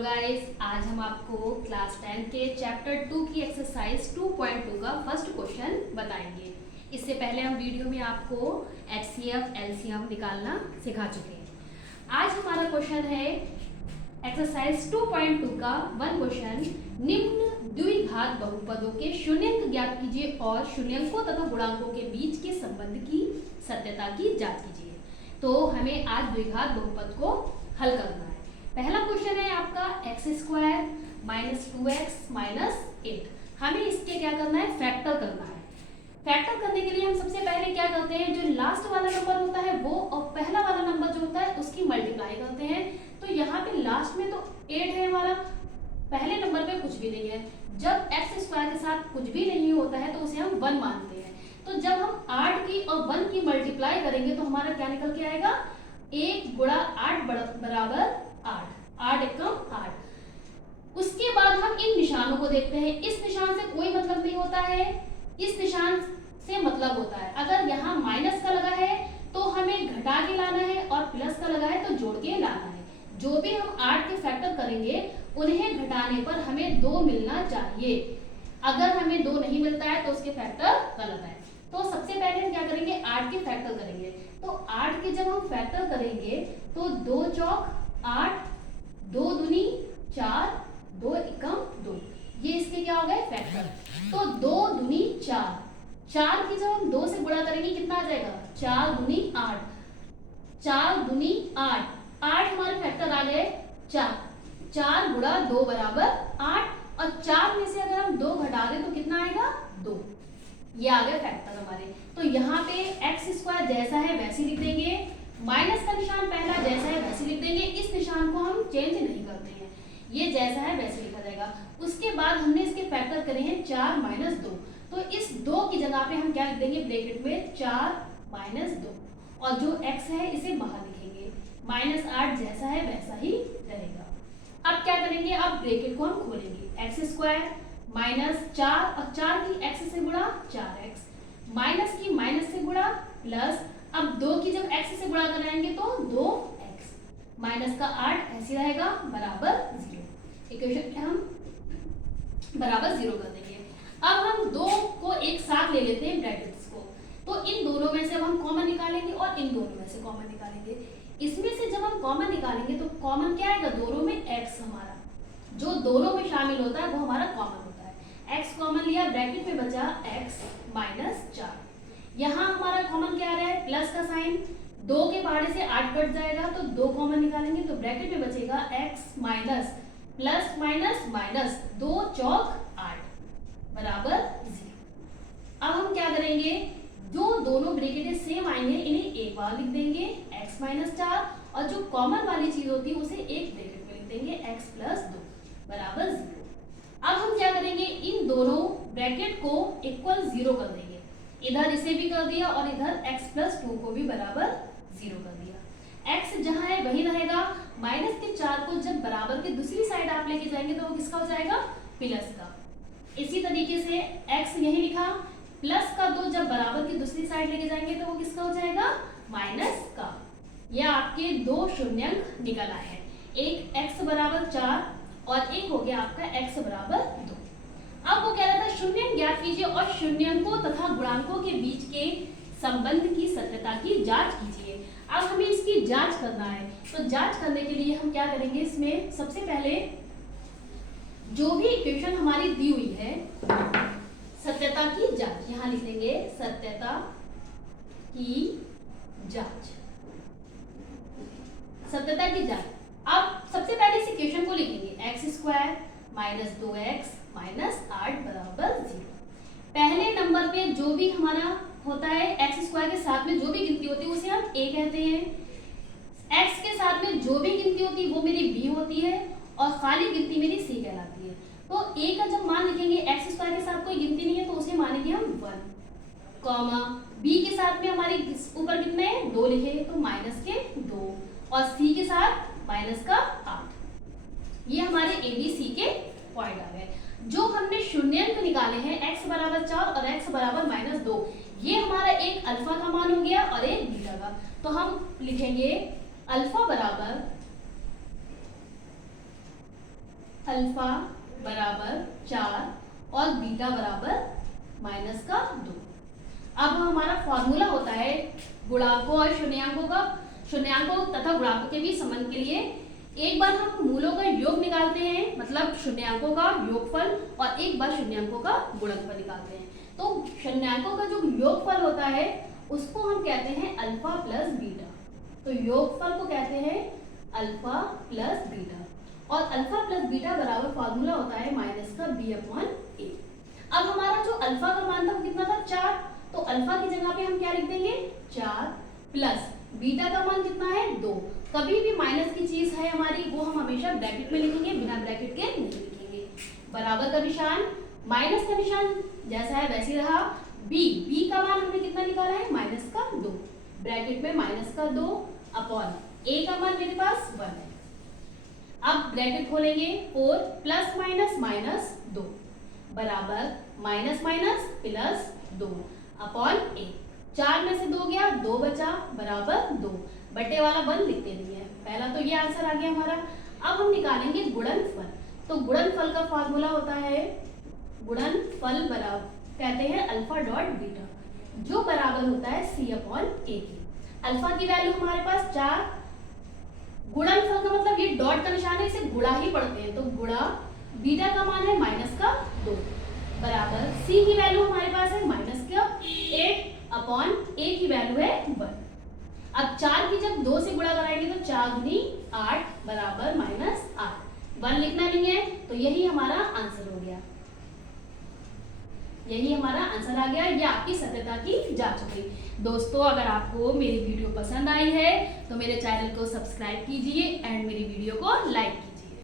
Hello guys, आज हम आपको क्लास 10 के चैप्टर 2 की एक्सरसाइज 2.2 का फर्स्ट क्वेश्चन बताएंगे। इससे पहले हम वीडियो में आपको एचसीएफ एलसीएम निकालना सिखा चुके हैं। आज हमारा क्वेश्चन है एक्सरसाइज 2.2 का वन क्वेश्चन। निम्न द्विघात बहुपदों के शून्यंक ज्ञात कीजिए और शून्यंकों तथा गुणांकों के बीच के संबंध की सत्यता की जांच कीजिए। तो हमें आज द्विघात बहुपद को हल करना है। पहला क्वेश्चन है आपका x² माइनस 2x माइनस 8। हमें इसके क्या करना है, फैक्टर करना है। फैक्टर करने के लिए हम सबसे पहले क्या करते हैं, जो लास्ट वाला नंबर होता है वो और पहला वाला नंबर जो होता है उसकी मल्टीप्लाई करते हैं। तो यहाँ पे लास्ट में तो 8 है हमारा, पहले नंबर पे कुछ भी नहीं है। जब x² के साथ कुछ भी नहीं होता है तो उसे हम 1 मानते हैं। तो जब हम 8 की और 1 की मल्टीप्लाई करेंगे तो हमारा क्या निकल के आएगा, 1 गुणा 8 बराबर 8, 8 एकम 8। उसके बाद हम इन निशानों को देखते हैं। इस निशान से कोई मतलब नहीं होता है, इस निशान से मतलब होता है। अगर यहाँ माइनस का लगा है तो हमें घटा के लाना है और प्लस का लगा है तो जोड़ के लाना है। जो भी हम 8 के फैक्टर करेंगे उन्हें घटाने पर हमें 2 मिलना चाहिए। अगर हमें 2 नहीं मिलता है तो उसके फैक्टर गलत है। तो सबसे पहले हम क्या करेंगे, 8 के फैक्टर करेंगे। तो 8 के जब हम फैक्टर करेंगे तो 2 चौक 8, 2 दूनी 4, 2 एकम 2, ये इसके क्या हो गए, फैक्टर। तो 2 दूनी 4, 4 की जब हम 2 से गुणा करेंगे कितना आ जाएगा, 4 दूनी 8, 4 दूनी 8, 8 हमारे फैक्टर आ गए 4, 4 गुणा 2 बराबर 8। और 4 में से अगर हम 2 घटा दें तो कितना आएगा, 2। ये आ गए फैक्टर हमारे। तो यहाँ पे x² जैसा है वैसे लिख देंगे, माइनस का निशान पहला जैसा है वैसे लिख देंगे। इस निशान को हम चेंज नहीं करते हैं, ये जैसा है वैसे लिखा जाएगा। उसके बाद हमने इसके फैक्टर करे हैं 4 माइनस 2। तो इस 2 की जगह पे हम क्या लिख देंगे, ब्रैकेट में 4 माइनस 2, और जो x है इसे बाहर लिखेंगे। -8 जैसा है वैसा ही रहेगा। अब क्या करेंगे, अब ब्रैकेट को हम खोलेंगे, x² माइनस 4 और 4 की x से गुणा 4x, माइनस की माइनस से गुणा प्लस। अब 2 की जब x से गुणा कराएंगे तो 2x, माइनस का 8 ऐसे रहेगा बराबर 0। इक्वेशन हम बराबर 0 कर देंगे। अब हम 2 को एक साथ ले लेते हैं ब्रैकेट्स को। तो इन दोनों में से अब हम कॉमन निकालेंगे और इन दोनों में से कॉमन निकालेंगे। इसमें से जब हम कॉमन निकालेंगे तो कॉमन क्या आएगा, दोनों में x, हमारा जो दोनों में शामिल होता है वो हमारा कॉमन होता है। x कॉमन लिया, ब्रैकेट में बचा x माइनस 4। यहाँ हमारा कॉमन क्या आ रहा है, प्लस का साइन। 2 के पहाड़े से 8 कट जाएगा तो 2 कॉमन निकालेंगे तो ब्रैकेट में बचेगा x minus plus minus minus 2 चौक 8 बराबर 0। अब हम क्या करेंगे, जो दोनों ब्रैकेट सेम आएंगे इन्हें एक बार लिख देंगे x माइनस 4, और जो कॉमन वाली चीज होती है उसे एक ब्रैकेट में लिख देंगे x प्लस 2 बराबर 0। अब हम क्या करेंगे, इन दोनों ब्रैकेट को इक्वल 0 कर देंगे। इधर इसे भी कर दिया और इधर x प्लस 2 को भी बराबर 0 कर दिया। x जहां है वही रहेगा। माइनस के 4 को जब बराबर की दूसरी साइड आप लेके जाएंगे तो वो किसका हो जाएगा, प्लस का। इसी तरीके से x यही लिखा, प्लस का 2 जब बराबर की दूसरी साइड लेके जाएंगे तो वो किसका हो जाएगा, माइनस का। यह आपके 2 शून्यंक निकल आए हैं, एक x बराबर 4 और एक हो गया आपका x बराबर 2। अब वो कह रहा था शून्यंक ज्ञात कीजिए और शून्यंकों तथा गुणांकों के बीच के संबंध की सत्यता की जांच कीजिए। अब हमें इसकी जांच करना है। तो जांच करने के लिए हम क्या करेंगे, इसमें सबसे पहले जो भी इक्वेशन हमारी दी हुई है, सत्यता की जांच यहाँ लिख देंगे, सत्यता की जांच, सत्यता की जांच। अब सबसे पहले इस इक्वेशन को लिखेंगे, x² माइनस 2x माइनस 8 बराबर 0। पहले नंबर पे जो भी हमारा होता है x² के साथ में जो भी गिनती होती है उसे हम a कहते हैं। x के साथ में जो भी गिनती होती है वो मेरी b होती है और खाली गिनती मेरी c कहलाती है। तो a का जब मान लिखेंगे, x² के साथ कोई गिनती नहीं है तो उसे मानेंगे हम 1, कॉमा b के साथ में हमारी ऊपर कितने हैं, 2 लिखे तो माइनस के 2, और c के साथ माइनस का 8। ये हमारे ABC के पॉइंट आ गए। जो हमने शून्यंक निकाले हैं x बराबर 4 और x बराबर -2, ये हमारा एक अल्फा का मान हो गया और एक बीटा का। तो हम लिखेंगे अल्फा बराबर अल्फा बराबर 4 और बीटा बराबर -2। अब हमारा फॉर्मूला होता है गुणांकों और शून्यांकों का, शून्यांकों तथा गुणांकों के बीच संबंध के लिए एक बार हम मूलों का योग निकालते हैं, मतलब शून्यांकों का योगफल, और एक बार शून्यांकों का गुणनफल निकालते हैं। तो शून्यांकों का जो योगफल होता है उसको हम कहते हैं अल्फा प्लस बीटा। तो योगफल को कहते हैं अल्फा प्लस बीटा, और अल्फा प्लस बीटा बराबर फॉर्मूला होता है -b/a। अब हमारा जो अल्फा का मान था वो कितना था 4, तो अल्फा की जगह पे हम क्या लिख देंगे 4 प्लस बीटा का मान कितना है 2। कभी भी माइनस की चीज है हमारी वो हम हमेशा ब्रैकेट में लिखेंगे, बिना ब्रैकेट के नहीं लिखेंगे। बराबर का निशान, माइनस का निशान जैसा है वैसे रहा। बी का मान हमने कितना निकाला है -2, ब्रैकेट में -2 अपॉन ए का मान मेरे पास 1 है। अब ब्रैकेट खोलेंगे 4 प्लस माइनस -2 बराबर माइनस प्लस 2 अपॉन ए। 4 में से 2 गया, 2 बचा बराबर 2, बटे वाला 1 लिखते नहीं है। पहला तो ये आंसर आ गया हमारा। अब हम निकालेंगे गुणनफल। तो गुणनफल का फॉर्मूला होता है गुणनफल बराबर कहते हैं अल्फा डॉट बीटा, जो बराबर होता है c/a के। अल्फा की वैल्यू हमारे पास 4, गुणनफल का मतलब ये डॉट का निशान है, इसे गुणा ही पढ़ते हैं, तो गुणा बीटा का मान है -2 बराबर c की वैल्यू हमारे पास है -8 अपॉन a की वैल्यू है 1। अब 4 की जब 2 से गुणा कराएंगे तो 4 दूनी 8 बराबर -8। 1 लिखना नहीं है, तो यही हमारा आंसर हो गया, यही हमारा आंसर आ गया। ये आपकी सत्यता की जांच हुई। दोस्तों, अगर आपको मेरी वीडियो पसंद आई है तो मेरे चैनल को सब्सक्राइब कीजिए एंड मेरी वीडियो को लाइक कीजिए।